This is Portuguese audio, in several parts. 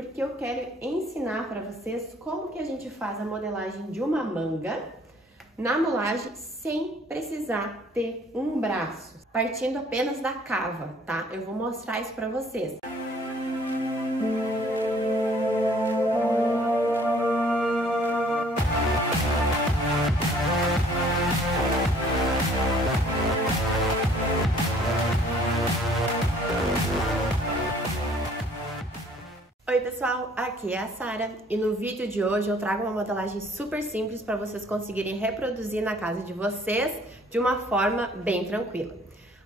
porque eu quero ensinar para vocês como que a gente faz a modelagem de uma manga na mulagem sem precisar ter um braço, partindo apenas da cava, tá? Eu vou mostrar isso para vocês. Oi pessoal, aqui é a Sara e no vídeo de hoje eu trago uma modelagem super simples para vocês conseguirem reproduzir na casa de vocês de uma forma bem tranquila.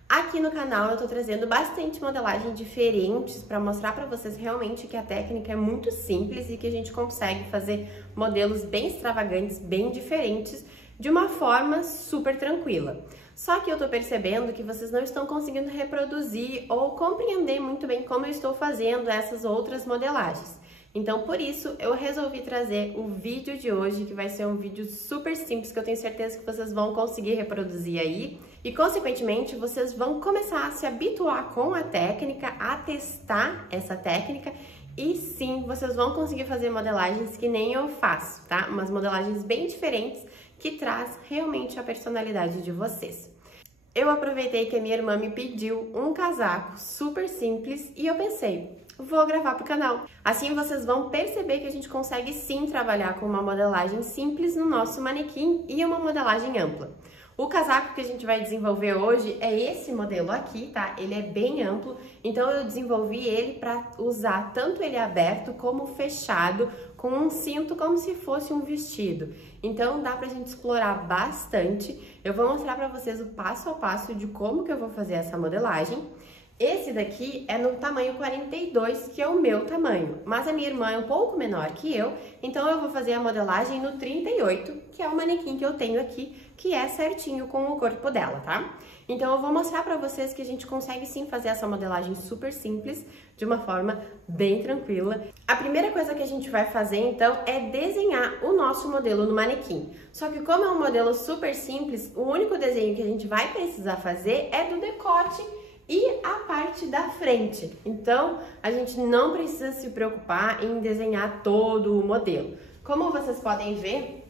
Aqui no canal eu tô trazendo bastante modelagem diferentes para mostrar para vocês realmente que a técnica é muito simples e que a gente consegue fazer modelos bem extravagantes, bem diferentes, de uma forma super tranquila. Só que eu tô percebendo que vocês não estão conseguindo reproduzir ou compreender muito bem como eu estou fazendo essas outras modelagens. Então, por isso, eu resolvi trazer o vídeo de hoje, que vai ser um vídeo super simples, que eu tenho certeza que vocês vão conseguir reproduzir aí. E, consequentemente, vocês vão começar a se habituar com a técnica, a testar essa técnica. E sim, vocês vão conseguir fazer modelagens que nem eu faço, tá? Umas modelagens bem diferentes, que traz realmente a personalidade de vocês. Eu aproveitei que a minha irmã me pediu um casaco super simples e eu pensei, vou gravar pro canal. Assim vocês vão perceber que a gente consegue sim trabalhar com uma modelagem simples no nosso manequim e uma modelagem ampla. O casaco que a gente vai desenvolver hoje é esse modelo aqui, tá? Ele é bem amplo, então eu desenvolvi ele para usar tanto ele aberto como fechado, com um cinto como se fosse um vestido. Então dá pra gente explorar bastante. Eu vou mostrar pra vocês o passo a passo de como que eu vou fazer essa modelagem. Esse daqui é no tamanho 42, que é o meu tamanho, mas a minha irmã é um pouco menor que eu, então eu vou fazer a modelagem no 38, que é o manequim que eu tenho aqui, que é certinho com o corpo dela, tá? Então eu vou mostrar pra vocês que a gente consegue sim fazer essa modelagem super simples, de uma forma bem tranquila. A primeira coisa que a gente vai fazer, então, é desenhar o nosso modelo no manequim. Só que como é um modelo super simples, o único desenho que a gente vai precisar fazer é do decote e a parte da frente. Então, a gente não precisa se preocupar em desenhar todo o modelo. Como vocês podem ver,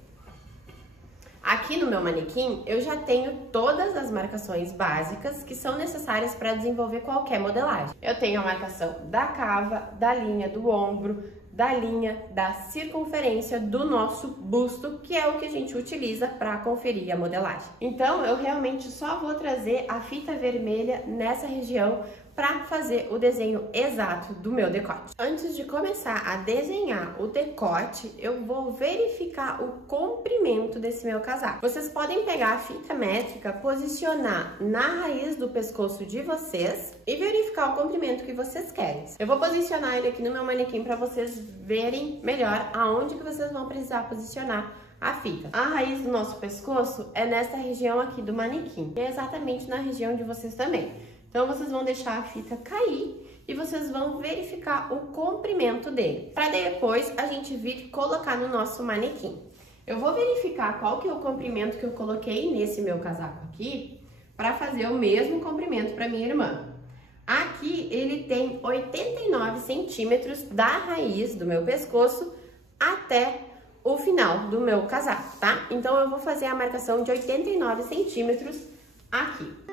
aqui no meu manequim, eu já tenho todas as marcações básicas que são necessárias para desenvolver qualquer modelagem. Eu tenho a marcação da cava, da linha do ombro, da linha da circunferência do nosso busto, que é o que a gente utiliza para conferir a modelagem. Então, eu realmente só vou trazer a fita vermelha nessa região para fazer o desenho exato do meu decote. Antes de começar a desenhar o decote, eu vou verificar o comprimento desse meu casaco. Vocês podem pegar a fita métrica, posicionar na raiz do pescoço de vocês e verificar o comprimento que vocês querem. Eu vou posicionar ele aqui no meu manequim para vocês verem melhor aonde que vocês vão precisar posicionar a fita. A raiz do nosso pescoço é nessa região aqui do manequim, e é exatamente na região de vocês também. Então, vocês vão deixar a fita cair e vocês vão verificar o comprimento dele, para depois a gente vir colocar no nosso manequim. Eu vou verificar qual que é o comprimento que eu coloquei nesse meu casaco aqui, para fazer o mesmo comprimento para minha irmã. Aqui ele tem 89 centímetros da raiz do meu pescoço até o final do meu casaco, tá? Então, eu vou fazer a marcação de 89 centímetros aqui.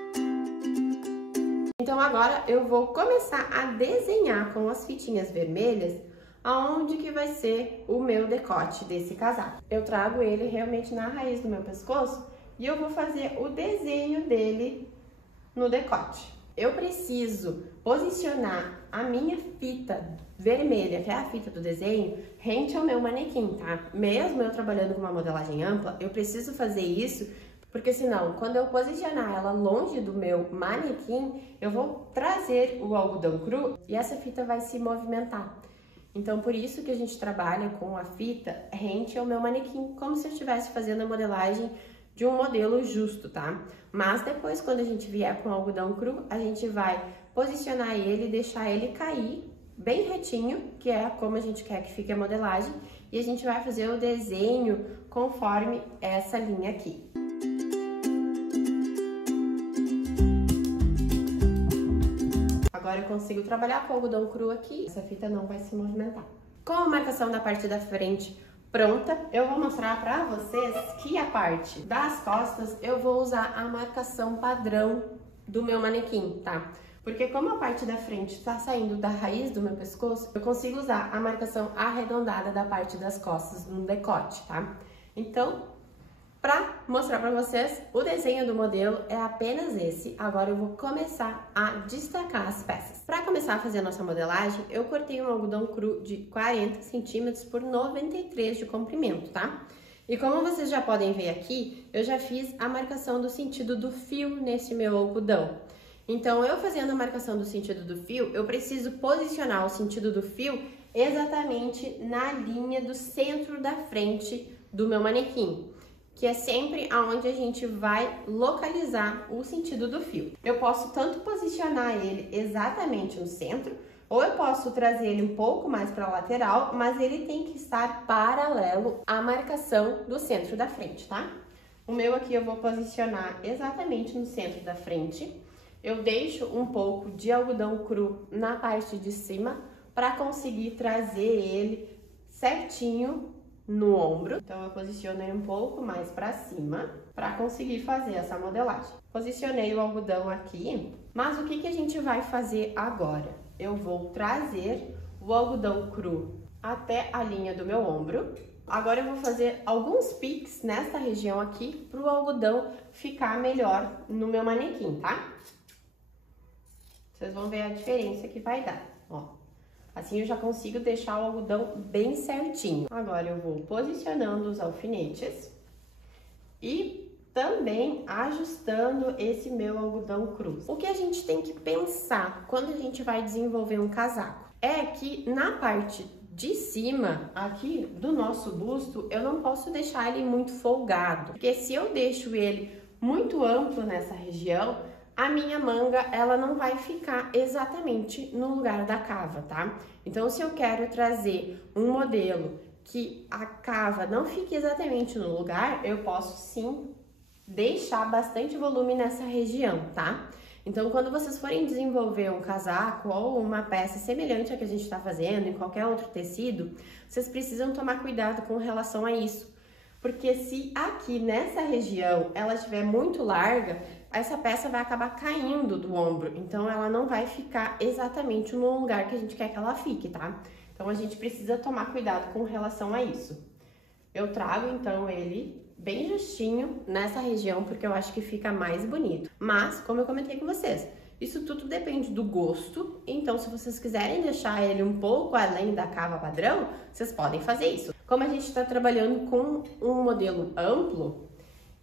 Então agora eu vou começar a desenhar com as fitinhas vermelhas aonde que vai ser o meu decote desse casaco. Eu trago ele realmente na raiz do meu pescoço e eu vou fazer o desenho dele no decote. Eu preciso posicionar a minha fita vermelha, que é a fita do desenho, rente ao meu manequim, tá? Mesmo eu trabalhando com uma modelagem ampla, eu preciso fazer isso porque senão, quando eu posicionar ela longe do meu manequim, eu vou trazer o algodão cru e essa fita vai se movimentar. Então, por isso que a gente trabalha com a fita rente ao meu manequim, como se eu estivesse fazendo a modelagem de um modelo justo, tá? Mas depois, quando a gente vier com o algodão cru, a gente vai posicionar ele e deixar ele cair bem retinho, que é como a gente quer que fique a modelagem, e a gente vai fazer o desenho conforme essa linha aqui. Agora eu consigo trabalhar com algodão cru aqui, essa fita não vai se movimentar. Com a marcação da parte da frente pronta, eu vou mostrar pra vocês que a parte das costas eu vou usar a marcação padrão do meu manequim, tá? Porque como a parte da frente está saindo da raiz do meu pescoço, eu consigo usar a marcação arredondada da parte das costas no decote, tá? Então, para mostrar para vocês, o desenho do modelo é apenas esse. Agora eu vou começar a destacar as peças. Para começar a fazer a nossa modelagem, eu cortei um algodão cru de 40 centímetros por 93 de comprimento, tá? E como vocês já podem ver aqui, eu já fiz a marcação do sentido do fio nesse meu algodão. Então, eu fazendo a marcação do sentido do fio, eu preciso posicionar o sentido do fio exatamente na linha do centro da frente do meu manequim, que é sempre aonde a gente vai localizar o sentido do fio. Eu posso tanto posicionar ele exatamente no centro, ou eu posso trazer ele um pouco mais para a lateral, mas ele tem que estar paralelo à marcação do centro da frente, tá? O meu aqui eu vou posicionar exatamente no centro da frente. Eu deixo um pouco de algodão cru na parte de cima para conseguir trazer ele certinho no ombro. Então, eu posiciono ele um pouco mais para cima para conseguir fazer essa modelagem. Posicionei o algodão aqui, mas o que a gente vai fazer agora? Eu vou trazer o algodão cru até a linha do meu ombro. Agora eu vou fazer alguns piques nessa região aqui para o algodão ficar melhor no meu manequim, tá? Vocês vão ver a diferença que vai dar, ó. Assim eu já consigo deixar o algodão bem certinho. Agora eu vou posicionando os alfinetes e também ajustando esse meu algodão cru. O que a gente tem que pensar quando a gente vai desenvolver um casaco é que na parte de cima aqui do nosso busto eu não posso deixar ele muito folgado, porque se eu deixo ele muito amplo nessa região, a minha manga, ela não vai ficar exatamente no lugar da cava, tá? Então, se eu quero trazer um modelo que a cava não fique exatamente no lugar, eu posso sim deixar bastante volume nessa região, tá? Então, quando vocês forem desenvolver um casaco ou uma peça semelhante à que a gente tá fazendo em qualquer outro tecido, vocês precisam tomar cuidado com relação a isso. Porque se aqui nessa região ela estiver muito larga, essa peça vai acabar caindo do ombro, então ela não vai ficar exatamente no lugar que a gente quer que ela fique, tá? Então a gente precisa tomar cuidado com relação a isso. Eu trago então ele bem justinho nessa região, porque eu acho que fica mais bonito. Mas, como eu comentei com vocês, isso tudo depende do gosto, então se vocês quiserem deixar ele um pouco além da cava padrão, vocês podem fazer isso. Como a gente está trabalhando com um modelo amplo,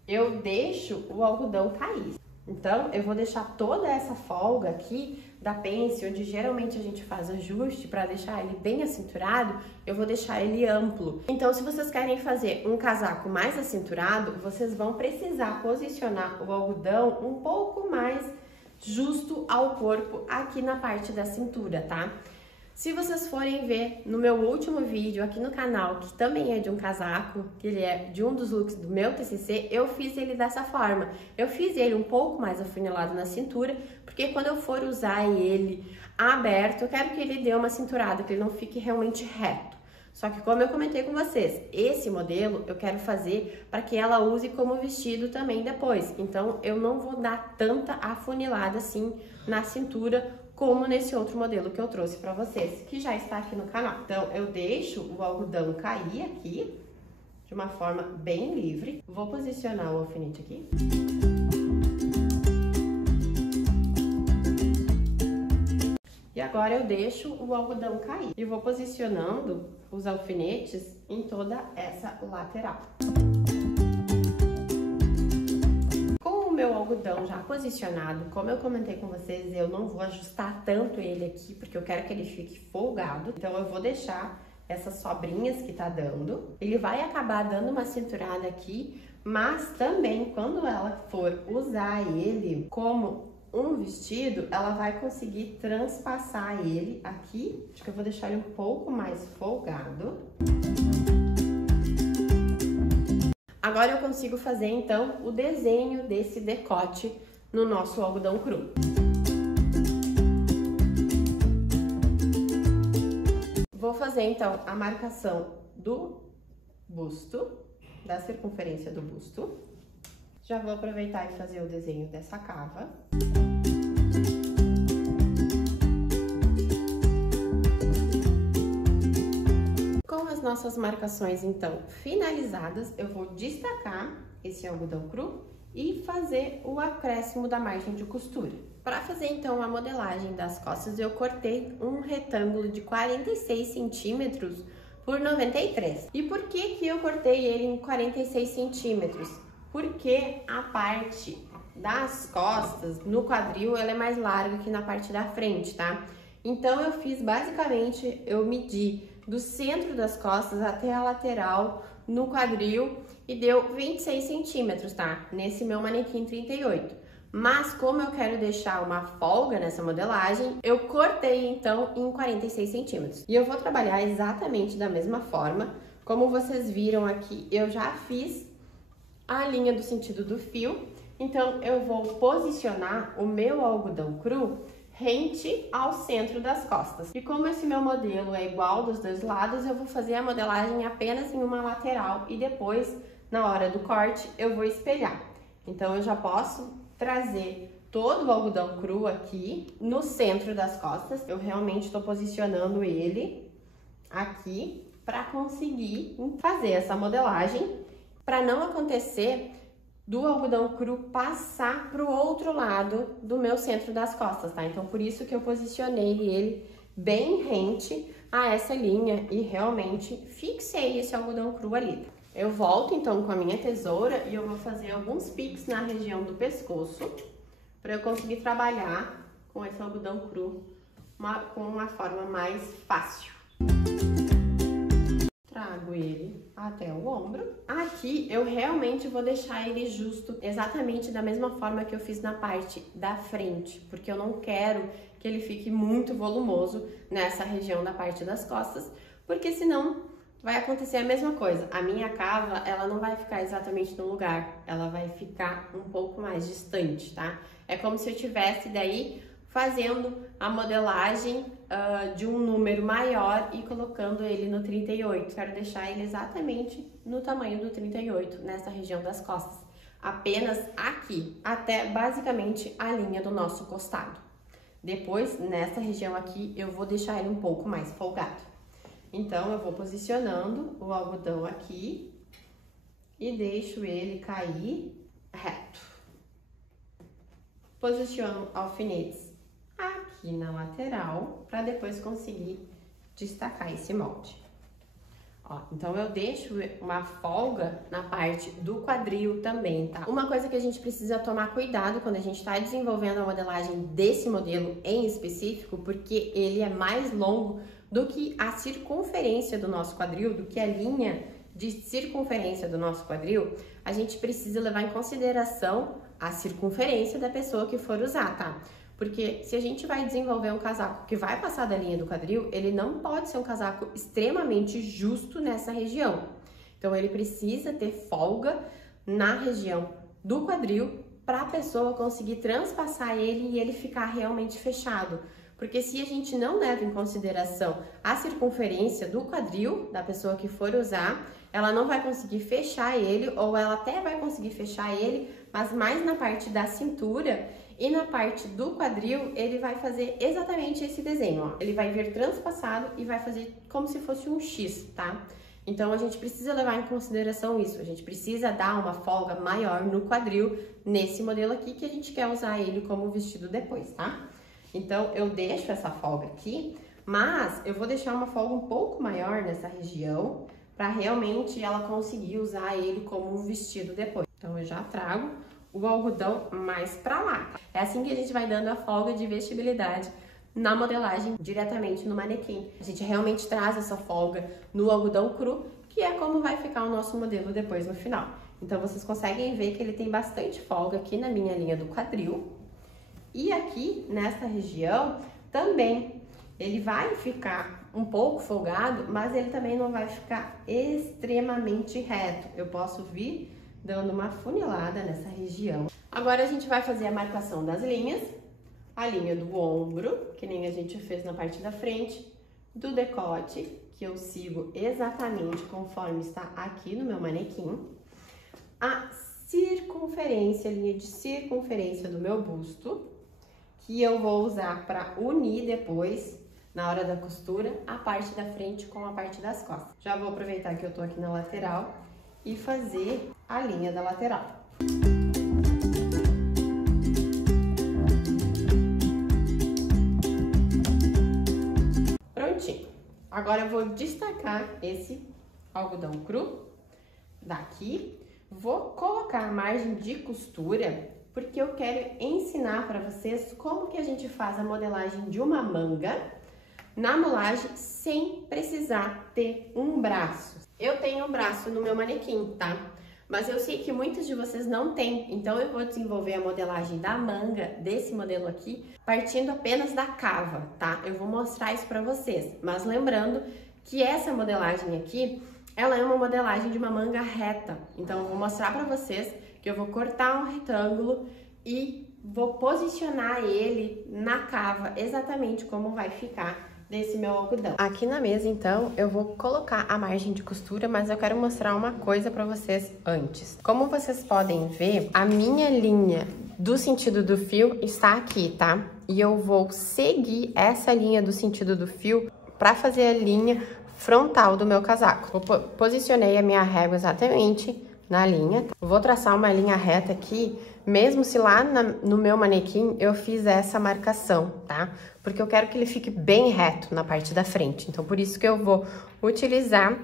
eu deixo o algodão cair. Então, eu vou deixar toda essa folga aqui da pence, onde geralmente a gente faz ajuste para deixar ele bem acinturado, eu vou deixar ele amplo. Então, se vocês querem fazer um casaco mais acinturado, vocês vão precisar posicionar o algodão um pouco mais justo ao corpo aqui na parte da cintura, tá? Se vocês forem ver no meu último vídeo aqui no canal, que também é de um casaco, que ele é de um dos looks do meu TCC, eu fiz ele dessa forma. Eu fiz ele um pouco mais afunilado na cintura, porque quando eu for usar ele aberto, eu quero que ele dê uma cinturada, que ele não fique realmente reto. Só que como eu comentei com vocês, esse modelo eu quero fazer para que ela use como vestido também depois. Então eu não vou dar tanta afunilada assim na cintura como nesse outro modelo que eu trouxe para vocês, que já está aqui no canal. Então eu deixo o algodão cair aqui de uma forma bem livre. Vou posicionar o alfinete aqui. E agora eu deixo o algodão cair e vou posicionando os alfinetes em toda essa lateral. Com o meu algodão já posicionado, como eu comentei com vocês, eu não vou ajustar tanto ele aqui, porque eu quero que ele fique folgado. Então eu vou deixar essas sobrinhas que tá dando. Ele vai acabar dando uma cinturada aqui, mas também quando ela for usar ele como um vestido, ela vai conseguir transpassar ele aqui. Acho que eu vou deixar ele um pouco mais folgado. Agora eu consigo fazer, então, o desenho desse decote no nosso algodão cru. Vou fazer fazer então a marcação do busto, da circunferência do busto. Já vou aproveitar e fazer o desenho dessa cava. Com as nossas marcações então finalizadas, eu vou destacar esse algodão cru e fazer o acréscimo da margem de costura. Para fazer então a modelagem das costas, eu cortei um retângulo de 46 centímetros por 93. E por que eu cortei ele em 46 centímetros? Porque a parte das costas, no quadril, ela é mais larga que na parte da frente, tá? Então eu fiz basicamente, eu medi do centro das costas até a lateral no quadril e deu 26 centímetros, tá? Nesse meu manequim 38. Mas como eu quero deixar uma folga nessa modelagem, eu cortei então em 46 centímetros. E eu vou trabalhar exatamente da mesma forma. Como vocês viram aqui, eu já fiz a linha do sentido do fio. Então eu vou posicionar o meu algodão cru rente ao centro das costas. E como esse meu modelo é igual dos dois lados, eu vou fazer a modelagem apenas em uma lateral e depois, na hora do corte, eu vou espelhar. Então eu já posso trazer todo o algodão cru aqui no centro das costas. Eu realmente estou posicionando ele aqui para conseguir fazer essa modelagem, para não acontecer do algodão cru passar para o outro lado do meu centro das costas, tá? Então, por isso que eu posicionei ele bem rente a essa linha e realmente fixei esse algodão cru ali. Eu volto, então, com a minha tesoura e eu vou fazer alguns piques na região do pescoço para eu conseguir trabalhar com esse algodão cru com uma forma mais fácil. Trago ele até o ombro. Aqui eu realmente vou deixar ele justo, exatamente da mesma forma que eu fiz na parte da frente, porque eu não quero que ele fique muito volumoso nessa região da parte das costas, porque senão vai acontecer a mesma coisa. A minha cava, ela não vai ficar exatamente no lugar, ela vai ficar um pouco mais distante, tá? É como se eu tivesse daí fazendo a modelagem de um número maior e colocando ele no 38. Quero deixar ele exatamente no tamanho do 38, nessa região das costas. Apenas aqui, até basicamente a linha do nosso costado. Depois, nessa região aqui, eu vou deixar ele um pouco mais folgado. Então, eu vou posicionando o algodão aqui e deixo ele cair reto. Posiciono alfinetes aqui na lateral, para depois conseguir destacar esse molde. Ó, então eu deixo uma folga na parte do quadril também, tá? Uma coisa que a gente precisa tomar cuidado quando a gente está desenvolvendo a modelagem desse modelo em específico, porque ele é mais longo do que a circunferência do nosso quadril, do que a linha de circunferência do nosso quadril, a gente precisa levar em consideração a circunferência da pessoa que for usar, tá? Porque se a gente vai desenvolver um casaco que vai passar da linha do quadril, ele não pode ser um casaco extremamente justo nessa região. Então, ele precisa ter folga na região do quadril para a pessoa conseguir transpassar ele e ele ficar realmente fechado. Porque se a gente não leva em consideração a circunferência do quadril da pessoa que for usar, ela não vai conseguir fechar ele, ou ela até vai conseguir fechar ele, mas mais na parte da cintura. E na parte do quadril, ele vai fazer exatamente esse desenho, ó. Ele vai vir transpassado e vai fazer como se fosse um X, tá? Então, a gente precisa levar em consideração isso. A gente precisa dar uma folga maior no quadril, nesse modelo aqui, que a gente quer usar ele como vestido depois, tá? Então, eu deixo essa folga aqui, mas eu vou deixar uma folga um pouco maior nessa região, para realmente ela conseguir usar ele como um vestido depois. Então, eu já trago o algodão mais pra lá. É assim que a gente vai dando a folga de vestibilidade na modelagem diretamente no manequim. A gente realmente traz essa folga no algodão cru, que é como vai ficar o nosso modelo depois no final. Então, vocês conseguem ver que ele tem bastante folga aqui na minha linha do quadril. E aqui, nessa região, também ele vai ficar um pouco folgado, mas ele também não vai ficar extremamente reto. Eu posso vir dando uma funilada nessa região. Agora a gente vai fazer a marcação das linhas, a linha do ombro, que nem a gente fez na parte da frente, do decote, que eu sigo exatamente conforme está aqui no meu manequim. A circunferência, linha de circunferência do meu busto, que eu vou usar para unir depois, na hora da costura, a parte da frente com a parte das costas. Já vou aproveitar que eu tô aqui na lateral e fazer a linha da lateral. Prontinho. Agora eu vou destacar esse algodão cru daqui. Vou colocar a margem de costura, porque eu quero ensinar para vocês como que a gente faz a modelagem de uma manga na mulagem sem precisar ter um braço. Eu tenho um braço no meu manequim, tá? Mas eu sei que muitos de vocês não têm, então eu vou desenvolver a modelagem da manga desse modelo aqui, partindo apenas da cava, tá? Eu vou mostrar isso para vocês, mas lembrando que essa modelagem aqui, ela é uma modelagem de uma manga reta, então eu vou mostrar para vocês que eu vou cortar um retângulo e vou posicionar ele na cava, exatamente como vai ficar desse meu algodão. Aqui na mesa, então, eu vou colocar a margem de costura, mas eu quero mostrar uma coisa para vocês antes. Como vocês podem ver, a minha linha do sentido do fio está aqui, tá? E eu vou seguir essa linha do sentido do fio para fazer a linha frontal do meu casaco. Eu posicionei a minha régua exatamente na linha. Vou traçar uma linha reta aqui, mesmo se lá no meu manequim eu fiz essa marcação, tá? Porque eu quero que ele fique bem reto na parte da frente. Então, por isso que eu vou utilizar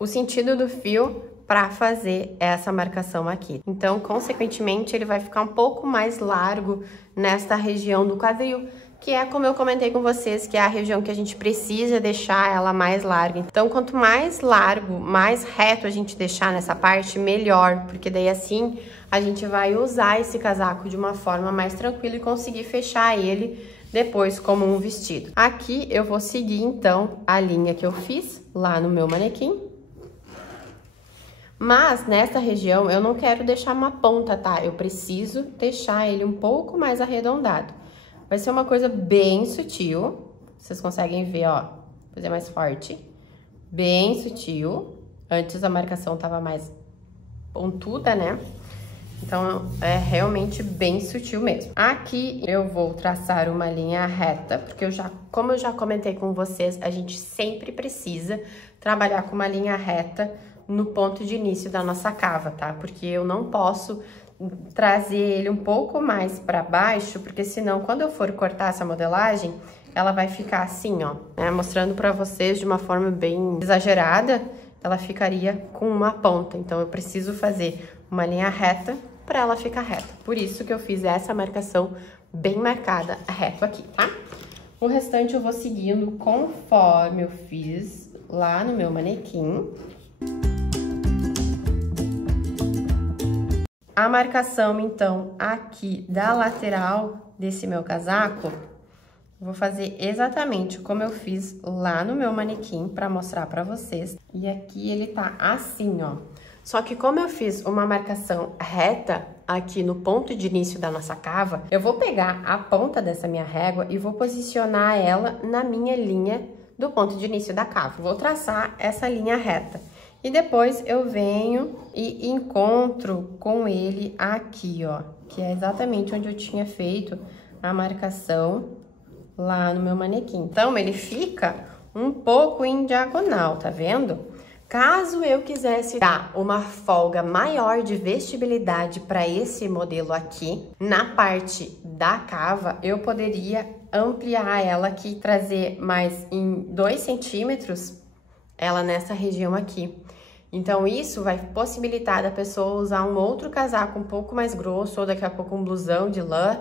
o sentido do fio para fazer essa marcação aqui. Então, consequentemente, ele vai ficar um pouco mais largo nesta região do quadril, que é como eu comentei com vocês, que é a região que a gente precisa deixar ela mais larga. Então, quanto mais largo, mais reto a gente deixar nessa parte, melhor, porque daí assim a gente vai usar esse casaco de uma forma mais tranquila e conseguir fechar ele depois como um vestido. Aqui eu vou seguir então a linha que eu fiz lá no meu manequim. Mas nessa região eu não quero deixar uma ponta, tá? Eu preciso deixar ele um pouco mais arredondado. Vai ser uma coisa bem sutil, vocês conseguem ver, ó, vou fazer mais forte, bem sutil. Antes a marcação tava mais pontuda, né? Então, é realmente bem sutil mesmo. Aqui eu vou traçar uma linha reta, porque como eu já comentei com vocês, a gente sempre precisa trabalhar com uma linha reta no ponto de início da nossa cava, tá? Porque eu não posso trazer ele um pouco mais para baixo, porque senão quando eu for cortar essa modelagem, ela vai ficar assim, ó, né? Mostrando para vocês de uma forma bem exagerada, ela ficaria com uma ponta. Então eu preciso fazer uma linha reta para ela ficar reta. Por isso que eu fiz essa marcação bem marcada reto aqui, tá? O restante eu vou seguindo conforme eu fiz lá no meu manequim. A marcação, então, aqui da lateral desse meu casaco, vou fazer exatamente como eu fiz lá no meu manequim para mostrar para vocês. E aqui ele tá assim, ó. Só que como eu fiz uma marcação reta aqui no ponto de início da nossa cava, eu vou pegar a ponta dessa minha régua e vou posicionar ela na minha linha do ponto de início da cava. Vou traçar essa linha reta. E depois eu venho e encontro com ele aqui, ó, que é exatamente onde eu tinha feito a marcação lá no meu manequim. Então, ele fica um pouco em diagonal, tá vendo? Caso eu quisesse dar uma folga maior de vestibilidade para esse modelo aqui, na parte da cava, eu poderia ampliar ela aqui, trazer mais em 2 centímetros ela nessa região aqui. Então, isso vai possibilitar da pessoa usar um outro casaco um pouco mais grosso, ou daqui a pouco um blusão de lã,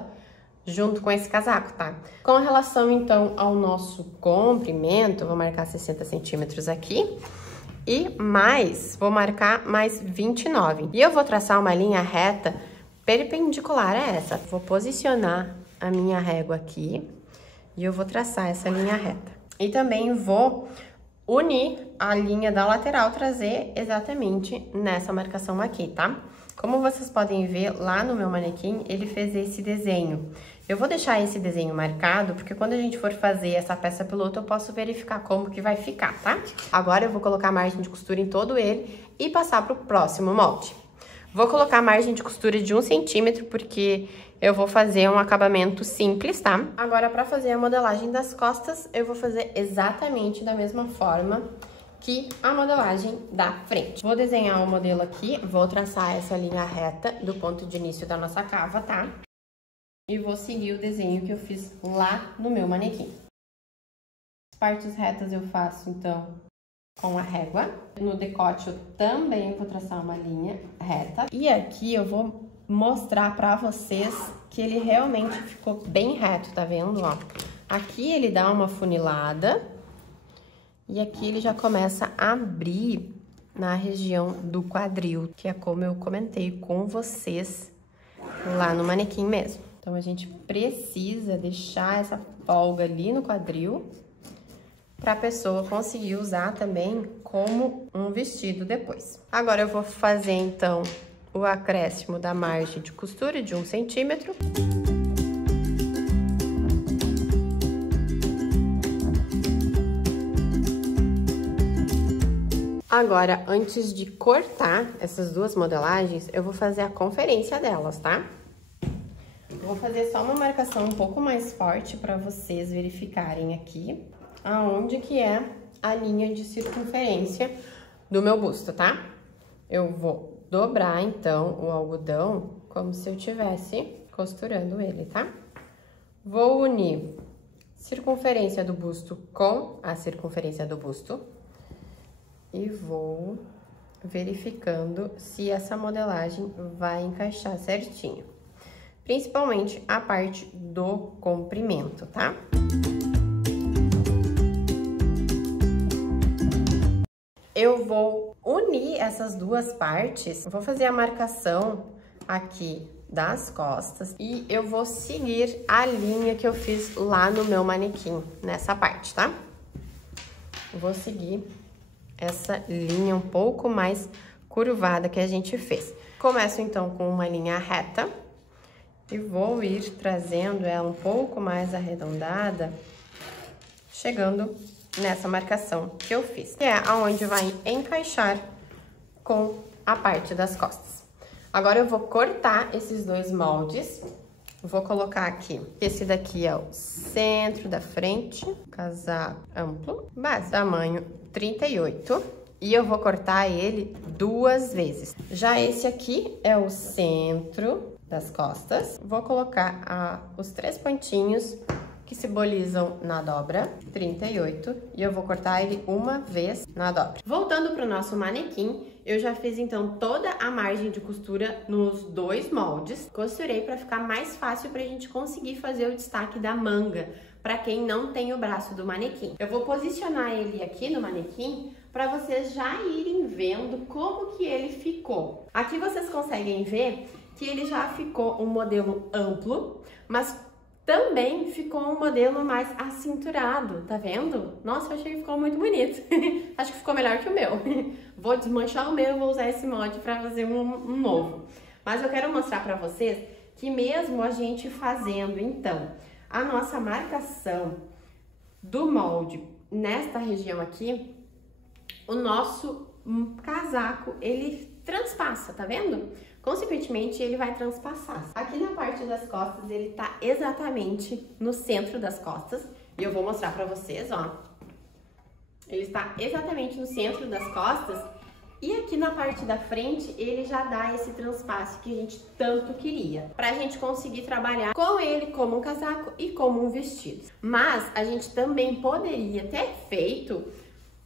junto com esse casaco, tá? Com relação, então, ao nosso comprimento, vou marcar 60 centímetros aqui. E vou marcar mais 29. E eu vou traçar uma linha reta perpendicular a essa. Vou posicionar a minha régua aqui e eu vou traçar essa linha reta. E também vou unir a linha da lateral, trazer exatamente nessa marcação aqui, tá? Como vocês podem ver, lá no meu manequim, ele fez esse desenho. Eu vou deixar esse desenho marcado, porque quando a gente for fazer essa peça piloto, eu posso verificar como que vai ficar, tá? Agora eu vou colocar a margem de costura em todo ele e passar pro próximo molde. Vou colocar a margem de costura de 1 centímetro, porque eu vou fazer um acabamento simples, tá? Agora, para fazer a modelagem das costas, eu vou fazer exatamente da mesma forma que a modelagem da frente. Vou desenhar o modelo aqui, vou traçar essa linha reta do ponto de início da nossa cava, tá? E vou seguir o desenho que eu fiz lá no meu manequim. As partes retas eu faço, então, com a régua. No decote eu também vou traçar uma linha reta. E aqui eu vou mostrar pra vocês que ele realmente ficou bem reto, tá vendo, ó? Aqui ele dá uma funilada e aqui ele já começa a abrir na região do quadril, que é como eu comentei com vocês lá no manequim mesmo. Então, a gente precisa deixar essa folga ali no quadril para a pessoa conseguir usar também como um vestido depois. Agora, eu vou fazer, então, o acréscimo da margem de costura de 1 centímetro. Agora, antes de cortar essas duas modelagens, eu vou fazer a conferência delas, tá? Vou fazer só uma marcação um pouco mais forte para vocês verificarem aqui aonde que é a linha de circunferência do meu busto, tá? Eu vou dobrar, então, o algodão como se eu estivesse costurando ele, tá? Vou unir circunferência do busto com a circunferência do busto e vou verificando se essa modelagem vai encaixar certinho. Principalmente a parte do comprimento, tá? Eu vou unir essas duas partes, vou fazer a marcação aqui das costas e eu vou seguir a linha que eu fiz lá no meu manequim, nessa parte, tá? Vou seguir essa linha um pouco mais curvada que a gente fez. Começo, então, com uma linha reta. E vou ir trazendo ela um pouco mais arredondada, chegando nessa marcação que eu fiz, que é aonde vai encaixar com a parte das costas. Agora eu vou cortar esses dois moldes, vou colocar aqui, esse daqui é o centro da frente, casaco amplo, base, tamanho 38, e eu vou cortar ele 2 vezes. Já esse aqui é o centro das costas. Vou colocar os 3 pontinhos que simbolizam na dobra, 38, e eu vou cortar ele 1 vez na dobra. Voltando para o nosso manequim, eu já fiz então toda a margem de costura nos 2 moldes. Costurei para ficar mais fácil para a gente conseguir fazer o destaque da manga, para quem não tem o braço do manequim. Eu vou posicionar ele aqui no manequim para vocês já irem vendo como que ele ficou. Aqui vocês conseguem ver que ele já ficou um modelo amplo, mas também ficou um modelo mais acinturado, tá vendo? Nossa, eu achei que ficou muito bonito. Acho que ficou melhor que o meu. Vou desmanchar o meu e vou usar esse molde para fazer um novo. Mas eu quero mostrar para vocês que mesmo a gente fazendo, então, a nossa marcação do molde nesta região aqui, o nosso casaco, ele transpassa, tá vendo? Consequentemente, ele vai transpassar. Aqui na parte das costas, ele tá exatamente no centro das costas. E eu vou mostrar pra vocês, ó. Ele está exatamente no centro das costas. E aqui na parte da frente, ele já dá esse transpasse que a gente tanto queria. Pra gente conseguir trabalhar com ele como um casaco e como um vestido. Mas a gente também poderia ter feito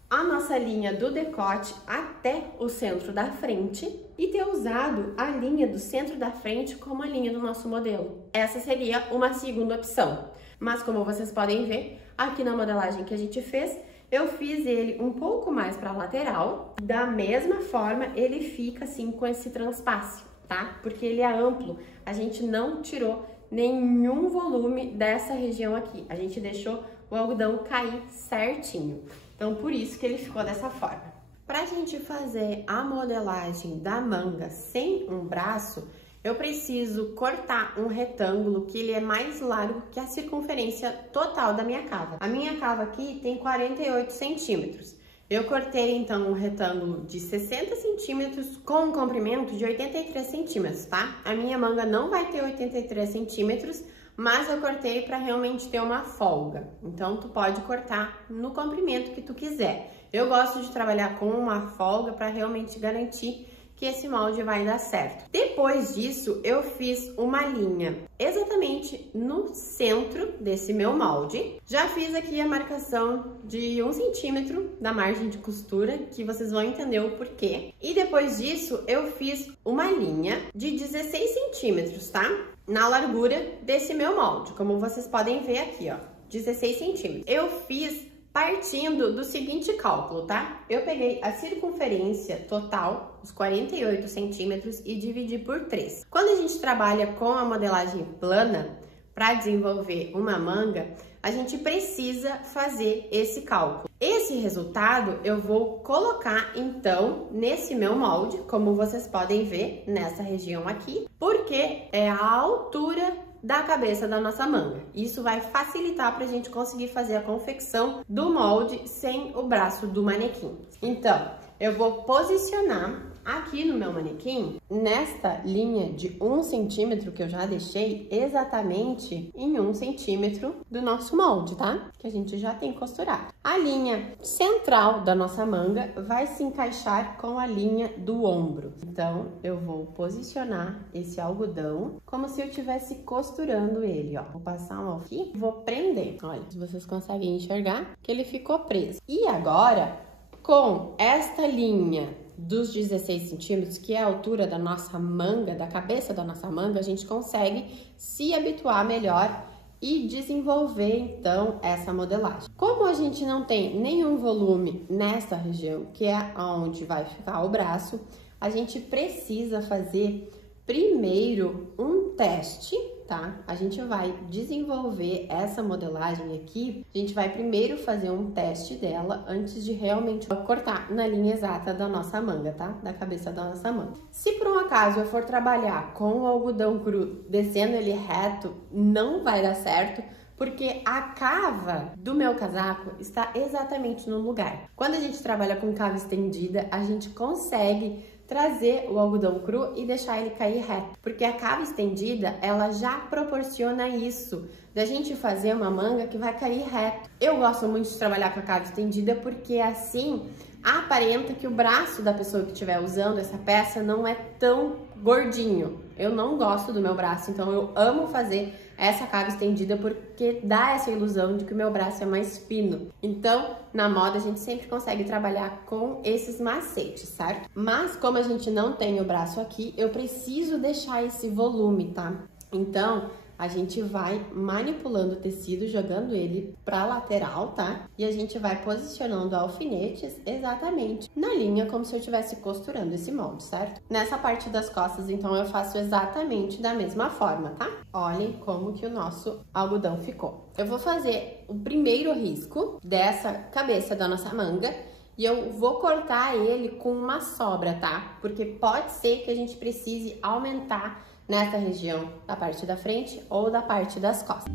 a nossa linha do decote até o centro da frente e ter usado a linha do centro da frente como a linha do nosso modelo. Essa seria uma segunda opção. Mas como vocês podem ver, aqui na modelagem que a gente fez, eu fiz ele um pouco mais para a lateral. Da mesma forma, ele fica assim com esse transpasse, tá? Porque ele é amplo. A gente não tirou nenhum volume dessa região aqui. A gente deixou o algodão cair certinho. Então, por isso que ele ficou dessa forma. Pra gente fazer a modelagem da manga sem um braço, eu preciso cortar um retângulo que ele é mais largo que a circunferência total da minha cava. A minha cava aqui tem 48 centímetros. Eu cortei, então, um retângulo de 60 centímetros com um comprimento de 83 centímetros, tá? A minha manga não vai ter 83 centímetros, mas eu cortei para realmente ter uma folga. Então, tu pode cortar no comprimento que tu quiser. Eu gosto de trabalhar com uma folga para realmente garantir que esse molde vai dar certo. Depois disso, eu fiz uma linha exatamente no centro desse meu molde. Já fiz aqui a marcação de 1 centímetro da margem de costura, que vocês vão entender o porquê. E depois disso, eu fiz uma linha de 16 centímetros, tá? Na largura desse meu molde, como vocês podem ver aqui, ó, 16 centímetros. Eu fiz partindo do seguinte cálculo, tá? Eu peguei a circunferência total, os 48 centímetros, e dividi por 3. Quando a gente trabalha com a modelagem plana, para desenvolver uma manga, a gente precisa fazer esse cálculo. Esse resultado eu vou colocar, então, nesse meu molde, como vocês podem ver, nessa região aqui, porque é a altura da cabeça da nossa manga. Isso vai facilitar para a gente conseguir fazer a confecção do molde sem o braço do manequim. Então, eu vou posicionar aqui no meu manequim, nesta linha de 1 centímetro que eu já deixei exatamente em 1 centímetro do nosso molde, tá? Que a gente já tem costurado. A linha central da nossa manga vai se encaixar com a linha do ombro. Então, eu vou posicionar esse algodão como se eu estivesse costurando ele, ó. Vou passar um alfim e vou prender. Olha, se vocês conseguem enxergar que ele ficou preso. E agora, com esta linha dos 16 centímetros, que é a altura da nossa manga, da cabeça da nossa manga, a gente consegue se habituar melhor e desenvolver, então, essa modelagem. Como a gente não tem nenhum volume nessa região, que é onde vai ficar o braço, a gente precisa fazer primeiro um teste, tá? A gente vai desenvolver essa modelagem aqui, a gente vai primeiro fazer um teste dela antes de realmente cortar na linha exata da nossa manga, tá? Da cabeça da nossa manga. Se por um acaso eu for trabalhar com o algodão cru, descendo ele reto, não vai dar certo, porque a cava do meu casaco está exatamente no lugar. Quando a gente trabalha com cava estendida, a gente consegue trazer o algodão cru e deixar ele cair reto, porque a cava estendida, ela já proporciona isso, da gente fazer uma manga que vai cair reto. Eu gosto muito de trabalhar com a cava estendida porque assim aparenta que o braço da pessoa que estiver usando essa peça não é tão gordinho. Eu não gosto do meu braço, então eu amo fazer essa cava estendida porque dá essa ilusão de que o meu braço é mais fino. Então, na moda, a gente sempre consegue trabalhar com esses macetes, certo? Mas, como a gente não tem o braço aqui, eu preciso deixar esse volume, tá? Então, a gente vai manipulando o tecido, jogando ele pra lateral, tá? E a gente vai posicionando alfinetes exatamente na linha, como se eu estivesse costurando esse molde, certo? Nessa parte das costas, então, eu faço exatamente da mesma forma, tá? Olhem como que o nosso algodão ficou. Eu vou fazer o primeiro risco dessa cabeça da nossa manga e eu vou cortar ele com uma sobra, tá? Porque pode ser que a gente precise aumentar nessa região da parte da frente ou da parte das costas.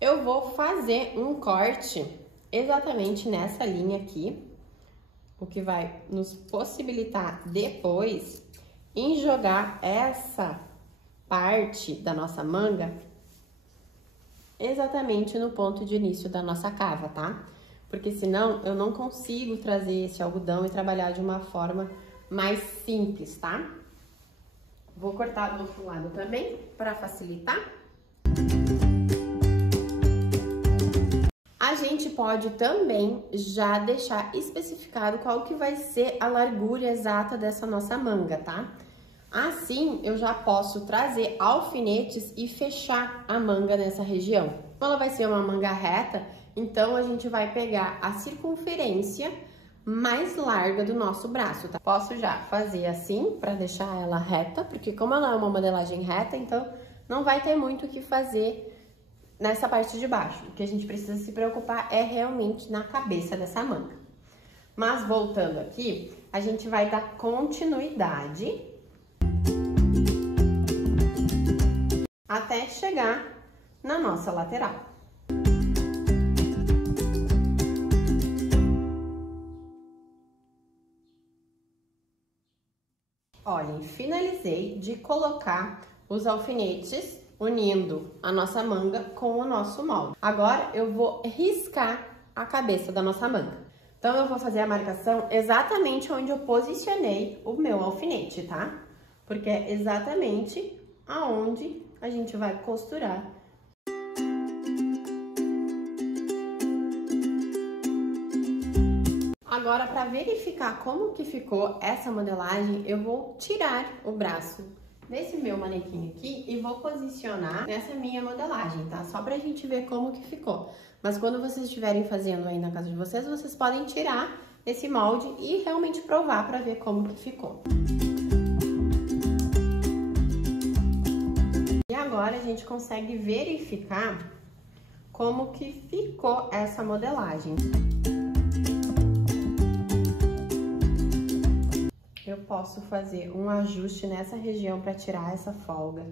Eu vou fazer um corte exatamente nessa linha aqui, o que vai nos possibilitar depois em jogar essa parte da nossa manga exatamente no ponto de início da nossa cava, tá? Porque senão eu não consigo trazer esse algodão e trabalhar de uma forma mais simples, tá? Vou cortar do outro lado também, para facilitar. A gente pode também já deixar especificado qual que vai ser a largura exata dessa nossa manga, tá? Assim, eu já posso trazer alfinetes e fechar a manga nessa região. Como ela vai ser uma manga reta, então a gente vai pegar a circunferência mais larga do nosso braço, tá? Posso já fazer assim, para deixar ela reta, porque como ela é uma modelagem reta, então não vai ter muito o que fazer nessa parte de baixo. O que a gente precisa se preocupar é realmente na cabeça dessa manga. Mas voltando aqui, a gente vai dar continuidade até chegar na nossa lateral. Olhem, finalizei de colocar os alfinetes unindo a nossa manga com o nosso molde. Agora eu vou riscar a cabeça da nossa manga. Então eu vou fazer a marcação exatamente onde eu posicionei o meu alfinete, tá? Porque é exatamente aonde a gente vai costurar. Agora, para verificar como que ficou essa modelagem, eu vou tirar o braço desse meu manequim aqui e vou posicionar nessa minha modelagem, tá? Só pra gente ver como que ficou. Mas quando vocês estiverem fazendo aí na casa de vocês, vocês podem tirar esse molde e realmente provar pra ver como que ficou. E agora a gente consegue verificar como que ficou essa modelagem. Eu posso fazer um ajuste nessa região para tirar essa folga.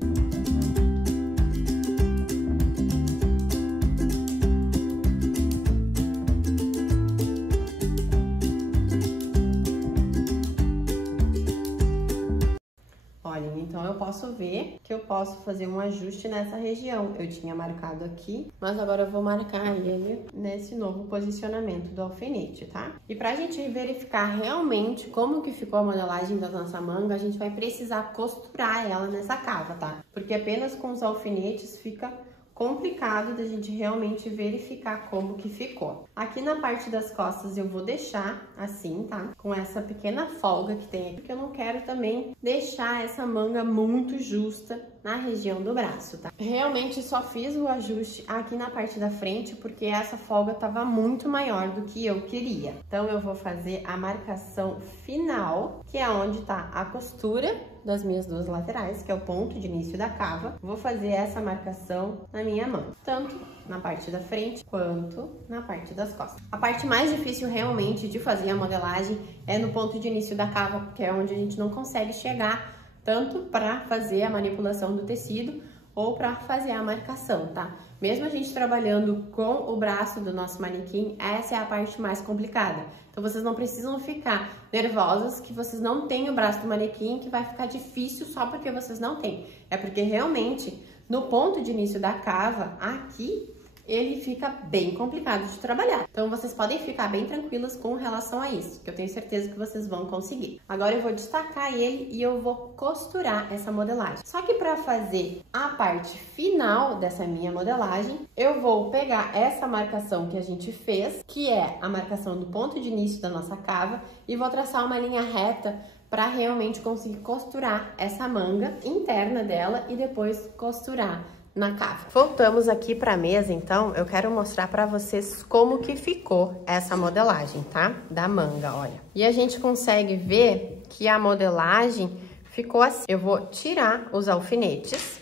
Olhem, então eu posso ver que eu posso fazer um ajuste nessa região. Eu tinha marcado aqui, mas agora eu vou marcar ele nesse novo posicionamento do alfinete, tá? E pra gente verificar realmente como que ficou a modelagem da nossa manga, a gente vai precisar costurar ela nessa cava, tá? Porque apenas com os alfinetes fica complicado da gente realmente verificar como que ficou. Aqui na parte das costas eu vou deixar assim, tá? Com essa pequena folga que tem aqui, porque eu não quero também deixar essa manga muito justa na região do braço, tá? Realmente só fiz o ajuste aqui na parte da frente, porque essa folga tava muito maior do que eu queria. Então eu vou fazer a marcação final, que é onde tá a costura das minhas duas laterais, que é o ponto de início da cava. Vou fazer essa marcação na minha mão, tanto na parte da frente quanto na parte das costas. A parte mais difícil realmente de fazer a modelagem é no ponto de início da cava, porque é onde a gente não consegue chegar tanto para fazer a manipulação do tecido ou para fazer a marcação, tá? Mesmo a gente trabalhando com o braço do nosso manequim, essa é a parte mais complicada. Então vocês não precisam ficar nervosos que vocês não têm o braço do manequim, que vai ficar difícil só porque vocês não têm. É porque realmente no ponto de início da cava, aqui, ele fica bem complicado de trabalhar. Então vocês podem ficar bem tranquilos com relação a isso, que eu tenho certeza que vocês vão conseguir. Agora eu vou destacar ele e eu vou costurar essa modelagem. Só que para fazer a parte final dessa minha modelagem, eu vou pegar essa marcação que a gente fez, que é a marcação do ponto de início da nossa cava, e vou traçar uma linha reta para realmente conseguir costurar essa manga interna dela e depois costurar na cava. Voltamos aqui para a mesa, então eu quero mostrar para vocês como que ficou essa modelagem, tá? Da manga, olha. E a gente consegue ver que a modelagem ficou assim. Eu vou tirar os alfinetes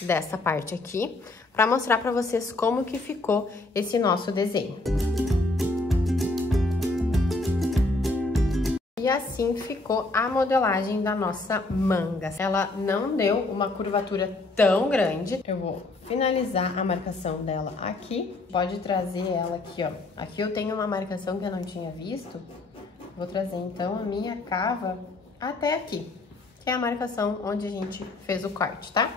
dessa parte aqui para mostrar para vocês como que ficou esse nosso desenho. E assim ficou a modelagem da nossa manga. Ela não deu uma curvatura tão grande. Eu vou finalizar a marcação dela aqui. Pode trazer ela aqui, ó. Aqui eu tenho uma marcação que eu não tinha visto. Vou trazer, então, a minha cava até aqui, que é a marcação onde a gente fez o corte, tá?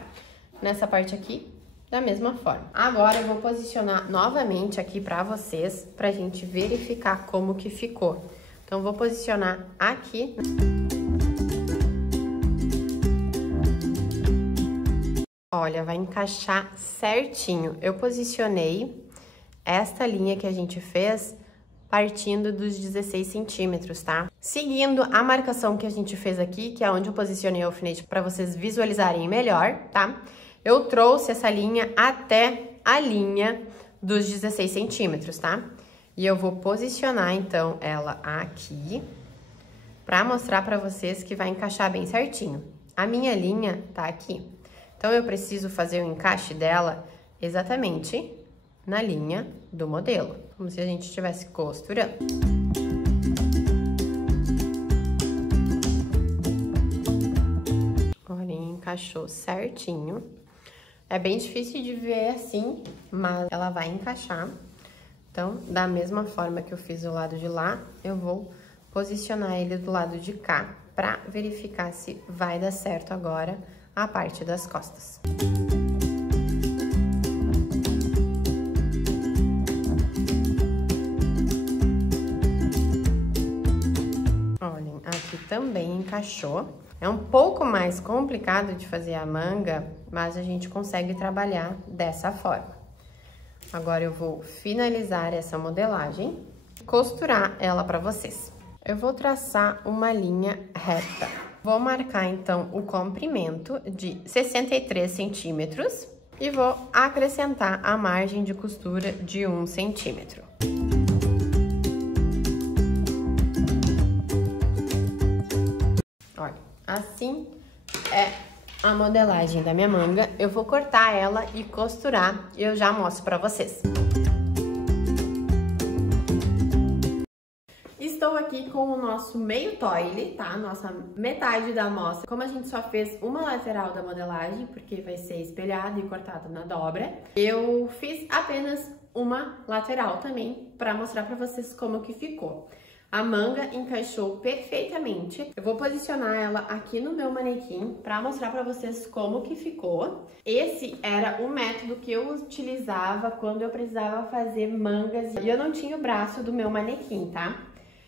Nessa parte aqui, da mesma forma. Agora eu vou posicionar novamente aqui pra vocês, pra gente verificar como que ficou. Então, vou posicionar aqui. Olha, vai encaixar certinho. Eu posicionei esta linha que a gente fez partindo dos 16 centímetros, tá? Seguindo a marcação que a gente fez aqui, que é onde eu posicionei o alfinete para vocês visualizarem melhor, tá? Eu trouxe essa linha até a linha dos 16 centímetros, tá? E eu vou posicionar, então, ela aqui, pra mostrar pra vocês que vai encaixar bem certinho. A minha linha tá aqui. Então, eu preciso fazer o encaixe dela exatamente na linha do modelo, como se a gente estivesse costurando. Olha, encaixou certinho. É bem difícil de ver assim, mas ela vai encaixar. Então, da mesma forma que eu fiz do lado de lá, eu vou posicionar ele do lado de cá, pra verificar se vai dar certo agora a parte das costas. Olhem, aqui também encaixou. É um pouco mais complicado de fazer a manga, mas a gente consegue trabalhar dessa forma. Agora eu vou finalizar essa modelagem, costurar ela para vocês. Eu vou traçar uma linha reta. Vou marcar então o comprimento de 63 centímetros e vou acrescentar a margem de costura de 1 centímetro. Olha, assim é a modelagem da minha manga. Eu vou cortar ela e costurar e eu já mostro pra vocês. Estou aqui com o nosso meio toile, tá? Nossa metade da amostra. Como a gente só fez uma lateral da modelagem, porque vai ser espelhado e cortado na dobra, eu fiz apenas uma lateral também pra mostrar pra vocês como que ficou. A manga encaixou perfeitamente. Eu vou posicionar ela aqui no meu manequim para mostrar para vocês como que ficou. Esse era o método que eu utilizava quando eu precisava fazer mangas e eu não tinha o braço do meu manequim, tá?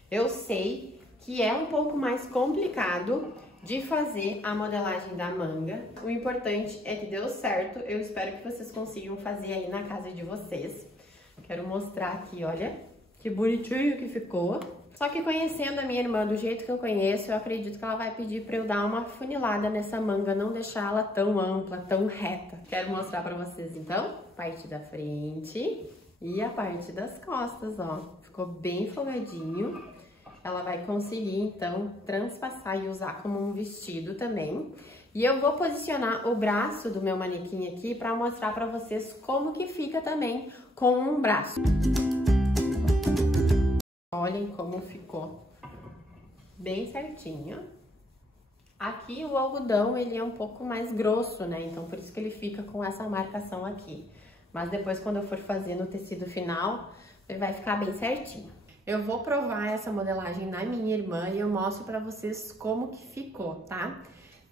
Eu sei que é um pouco mais complicado de fazer a modelagem da manga. O importante é que deu certo. Eu espero que vocês consigam fazer aí na casa de vocês. Quero mostrar aqui, olha, que bonitinho que ficou. Só que conhecendo a minha irmã do jeito que eu conheço, eu acredito que ela vai pedir pra eu dar uma funilada nessa manga, não deixar ela tão ampla, tão reta. Quero mostrar pra vocês, então, a parte da frente e a parte das costas, ó. Ficou bem folgadinho. Ela vai conseguir, então, transpassar e usar como um vestido também. E eu vou posicionar o braço do meu manequim aqui pra mostrar pra vocês como que fica também com um braço. Olhem como ficou bem certinho. Aqui o algodão, ele é um pouco mais grosso, né? Então, por isso que ele fica com essa marcação aqui. Mas depois, quando eu for fazer no tecido final, ele vai ficar bem certinho. Eu vou provar essa modelagem na minha irmã e eu mostro pra vocês como que ficou, tá?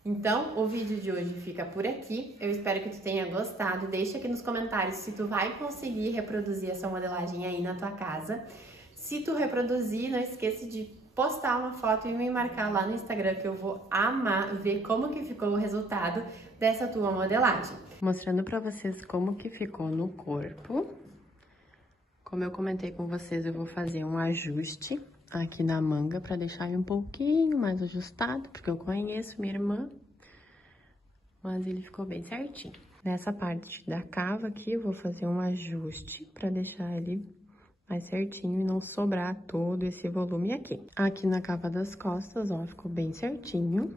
Então, o vídeo de hoje fica por aqui. Eu espero que tu tenha gostado. Deixa aqui nos comentários se tu vai conseguir reproduzir essa modelagem aí na tua casa. Se tu reproduzir, não esqueça de postar uma foto e me marcar lá no Instagram, que eu vou amar ver como que ficou o resultado dessa tua modelagem. Mostrando pra vocês como que ficou no corpo. Como eu comentei com vocês, eu vou fazer um ajuste aqui na manga pra deixar ele um pouquinho mais ajustado, porque eu conheço minha irmã, mas ele ficou bem certinho. Nessa parte da cava aqui, eu vou fazer um ajuste pra deixar ele mais certinho e não sobrar todo esse volume aqui. Aqui na cava das costas, ó, ficou bem certinho.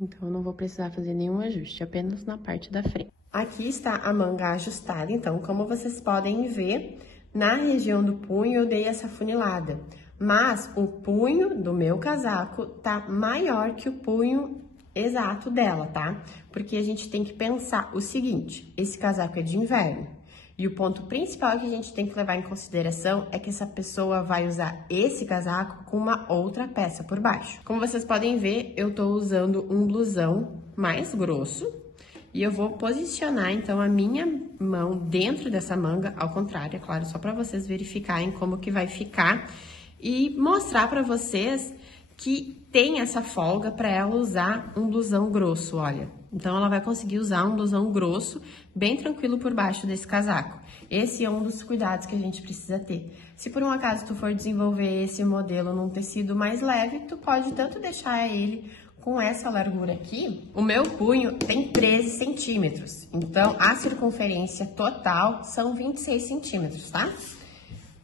Então, eu não vou precisar fazer nenhum ajuste, apenas na parte da frente. Aqui está a manga ajustada, então, como vocês podem ver, na região do punho eu dei essa funilada. Mas o punho do meu casaco tá maior que o punho exato dela, tá? Porque a gente tem que pensar o seguinte, esse casaco é de inverno. E o ponto principal que a gente tem que levar em consideração é que essa pessoa vai usar esse casaco com uma outra peça por baixo. Como vocês podem ver, eu tô usando um blusão mais grosso e eu vou posicionar, então, a minha mão dentro dessa manga, ao contrário, é claro, só para vocês verificarem como que vai ficar e mostrar para vocês que tem essa folga para ela usar um blusão grosso, olha. Então, ela vai conseguir usar um blusão grosso, bem tranquilo por baixo desse casaco. Esse é um dos cuidados que a gente precisa ter. Se por um acaso tu for desenvolver esse modelo num tecido mais leve, tu pode tanto deixar ele com essa largura aqui. O meu punho tem 13 centímetros, então a circunferência total são 26 centímetros, tá?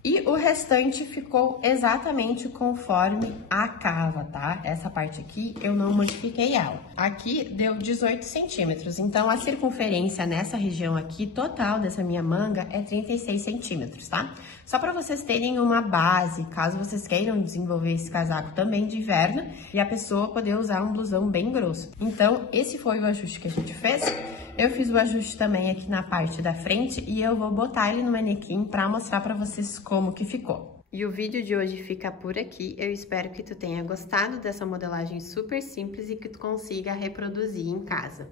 E o restante ficou exatamente conforme a cava, tá? Essa parte aqui eu não modifiquei ela. Aqui deu 18 centímetros, então a circunferência nessa região aqui, total dessa minha manga, é 36 centímetros, tá? Só para vocês terem uma base, caso vocês queiram desenvolver esse casaco também de inverno e a pessoa poder usar um blusão bem grosso. Então, esse foi o ajuste que a gente fez. Eu fiz o ajuste também aqui na parte da frente e eu vou botar ele no manequim para mostrar para vocês como que ficou. E o vídeo de hoje fica por aqui. Eu espero que tu tenha gostado dessa modelagem super simples e que tu consiga reproduzir em casa.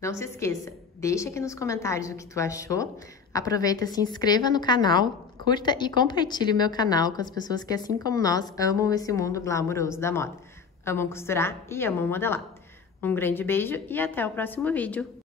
Não se esqueça, deixa aqui nos comentários o que tu achou. Aproveita, se inscreva no canal, curta e compartilhe o meu canal com as pessoas que, assim como nós, amam esse mundo glamouroso da moda. Amam costurar e amam modelar. Um grande beijo e até o próximo vídeo!